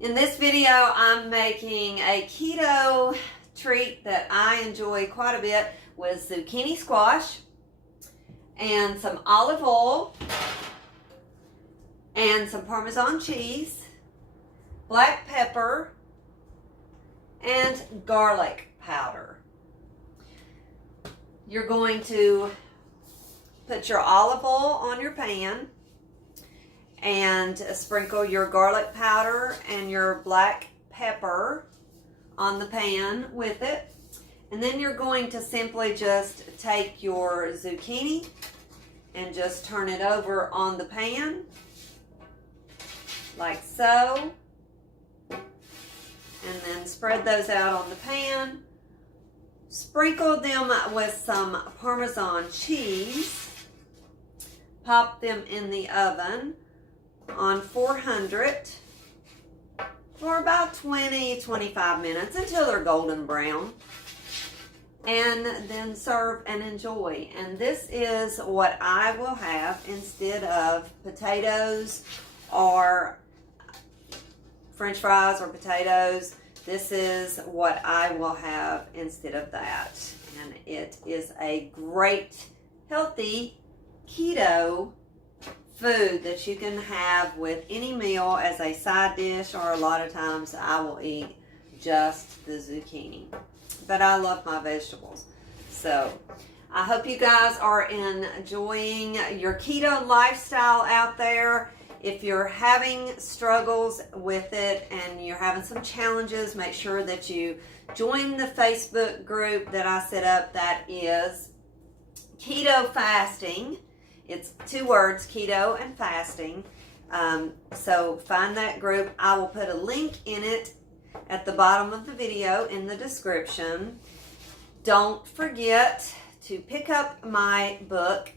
In this video, I'm making a keto treat that I enjoy quite a bit with zucchini squash and some olive oil and some Parmesan cheese, black pepper, and garlic powder. You're going to put your olive oil on your pan and sprinkle your garlic powder and your black pepper on the pan with it. And then you're going to simply just take your zucchini and just turn it over on the pan like so. And then spread those out on the pan. Sprinkle them with some Parmesan cheese. Pop them in the oven on 400 for about 20-25 minutes until they're golden brown, and then serve and enjoy. And this is what I will have instead of potatoes or French fries or potatoes. This is what I will have instead of that, and it is a great healthy keto food that you can have with any meal as a side dish, or a lot of times I will eat just the zucchini. But I love my vegetables. So I hope you guys are enjoying your keto lifestyle out there. If you're having struggles with it and you're having some challenges, make sure that you join the Facebook group that I set up that is Keto Fasting. It's 2 words, keto and fasting. So find that group. I will put a link in it at the bottom of the video in the description. Don't forget to pick up my book,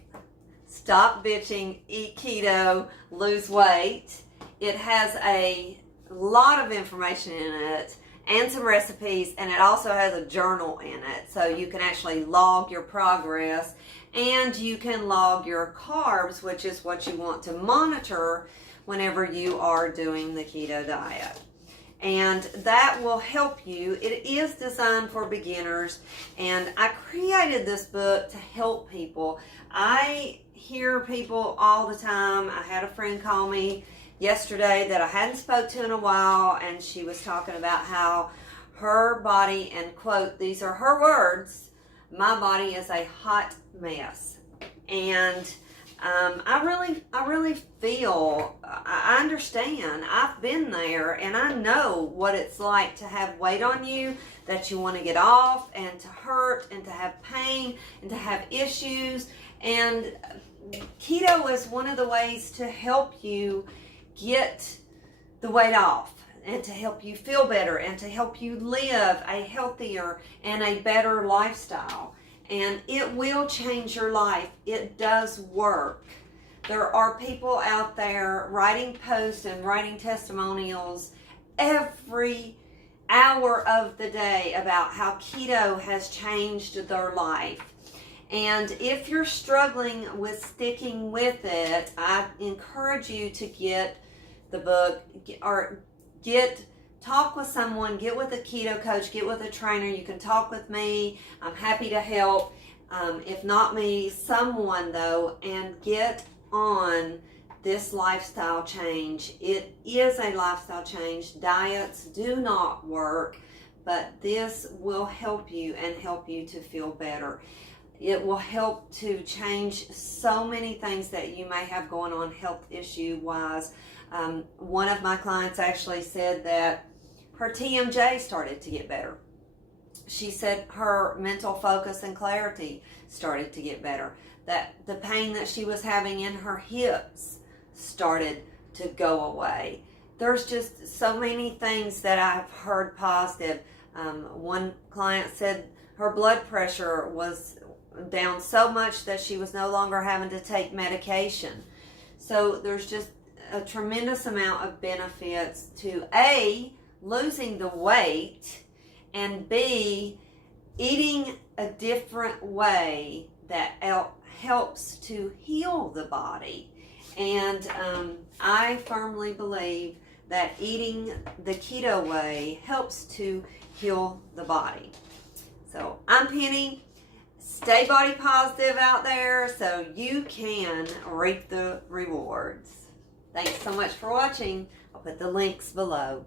Stop Bitching, Eat Keto, Lose Weight. It has a lot of information in it and some recipes, and it also has a journal in it, so you can actually log your progress, and you can log your carbs, which is what you want to monitor whenever you are doing the keto diet. And that will help you. It is designed for beginners, and I created this book to help people. I hear people all the time. I had a friend call me yesterday that I hadn't spoke to in a while, and she was talking about how her body, and quote, these are her words, my body is a hot mess. And I really feel, I understand. I've been there, and I know what it's like to have weight on you that you want to get off, and to hurt, and to have pain, and to have issues. And keto is one of the ways to help you get the weight off, and to help you feel better, and to help you live a healthier and a better lifestyle. And it will change your life. It does work. There are people out there writing posts and writing testimonials every hour of the day about how keto has changed their life. And if you're struggling with sticking with it, I encourage you to get the book, or talk with someone, get with a keto coach, get with a trainer. You can talk with me. I'm happy to help. If not me, someone though, and get on this lifestyle change. It is a lifestyle change. Diets do not work, but this will help you and help you to feel better. It will help to change so many things that you may have going on health issue wise. One of my clients actually said that her TMJ started to get better. She said her mental focus and clarity started to get better. That the pain that she was having in her hips started to go away. There's just so many things that I've heard positive. One client said her blood pressure was down so much that she was no longer having to take medication. So there's just a tremendous amount of benefits to A, losing the weight, and B, eating a different way that helps to heal the body. And I firmly believe that eating the keto way helps to heal the body. So I'm Penny. Stay body positive out there so you can reap the rewards. Thanks so much for watching. I'll put the links below.